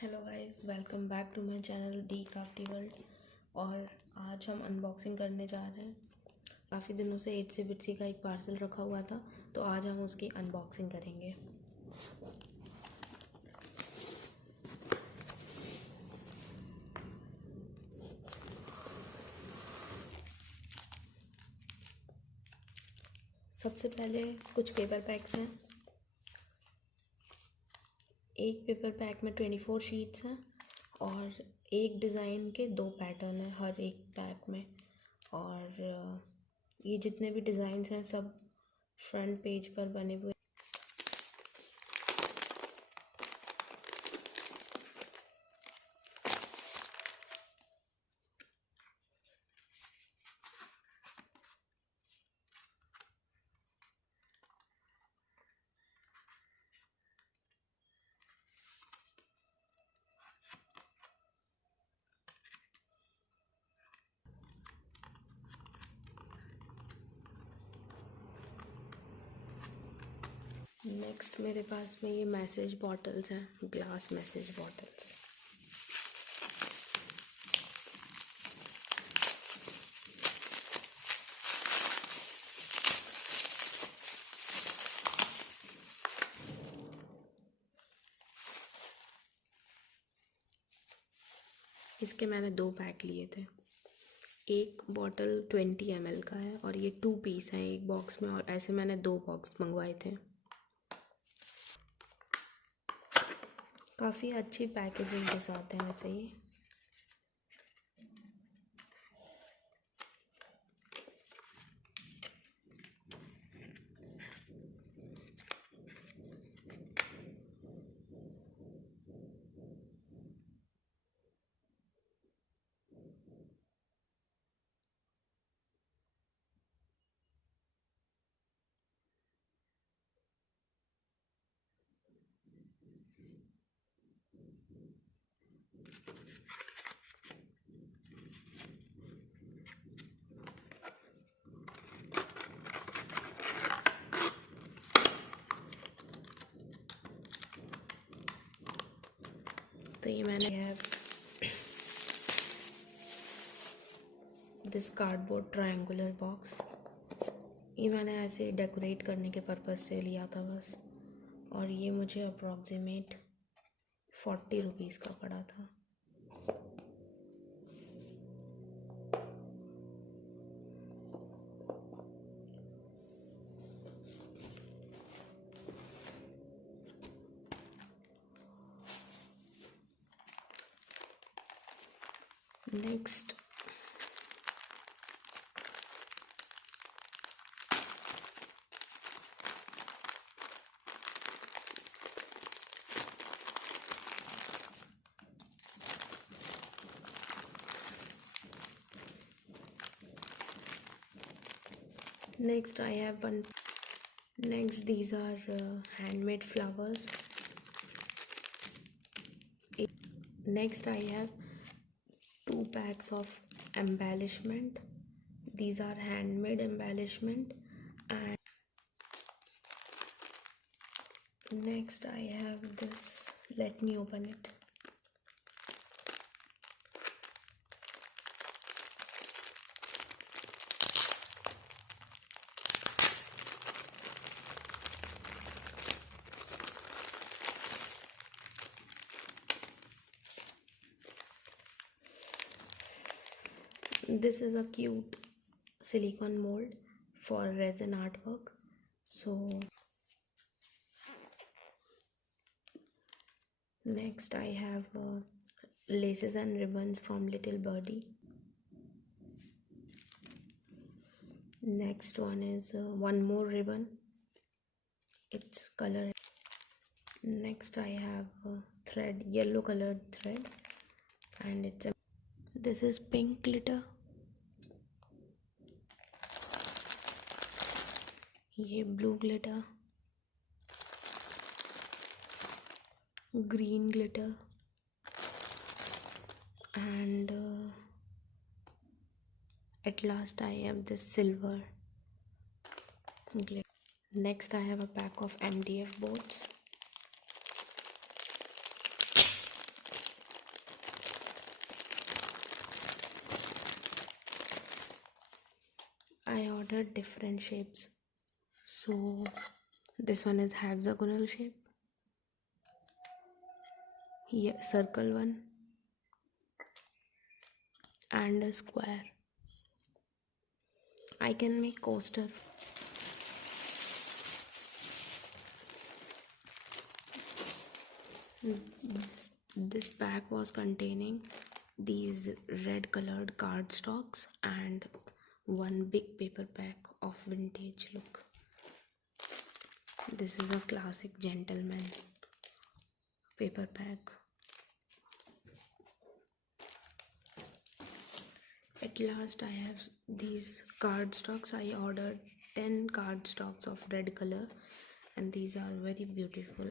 Hello guys, welcome back to my channel the crafty world. और आज हम अनबॉक्सिंग करने जा रहे हैं। काफ़ी दिनों से itsy bitsy का एक पार्सल रखा हुआ था, तो आज हम उसकी अनबॉक्सिंग करेंगे। सबसे पहले कुछ पेपर पैक्स हैं। एक पेपर पैक में 24 शीट्स हैं और एक डिज़ाइन के 2 पैटर्न हैं हर एक पैक में। और ये जितने भी डिज़ाइंस हैं सब फ्रंट पेज पर बने हुए। नेक्स्ट मेरे पास में ये मैसेज बॉटल्स हैं, ग्लास मैसेज बॉटल्स। इसके मैंने 2 पैक लिए थे। एक बॉटल 20 ml का है और ये 2 पीस हैं एक बॉक्स में, और ऐसे मैंने 2 बॉक्स मंगवाए थे। काफ़ी अच्छी पैकेजिंग के साथ है वैसे ये। तो ये मैंने है दिस कार्डबोर्ड ट्रायंगुलर बॉक्स। ये मैंने ऐसे डेकोरेट करने के पर्पज़ से लिया था बस, और ये मुझे अप्रॉक्सीमेट 40 रुपीज़ का पड़ा था। Next I have one. Next, these are handmade flowers. Next, I have 2 packs of embellishment. These are handmade embellishment. And next I have this. Let me open it. This is a cute silicone mold for resin artwork. So next I have laces and ribbons from Little Birdie. Next one is one more ribbon. It's color. Next I have thread, yellow colored thread, and this is pink glitter. ये blue glitter, green glitter, and at last I have this silver glitter. Next I have a pack of MDF boards. ordered different shapes. So this one is hexagonal shape. Here circle one and a square. I can make coaster. This bag was containing these red colored cardstocks and one big paper pack of vintage look. This is a classic gentleman paper pack. At last I have these cardstocks. I ordered 10 cardstocks of red color and these are very beautiful.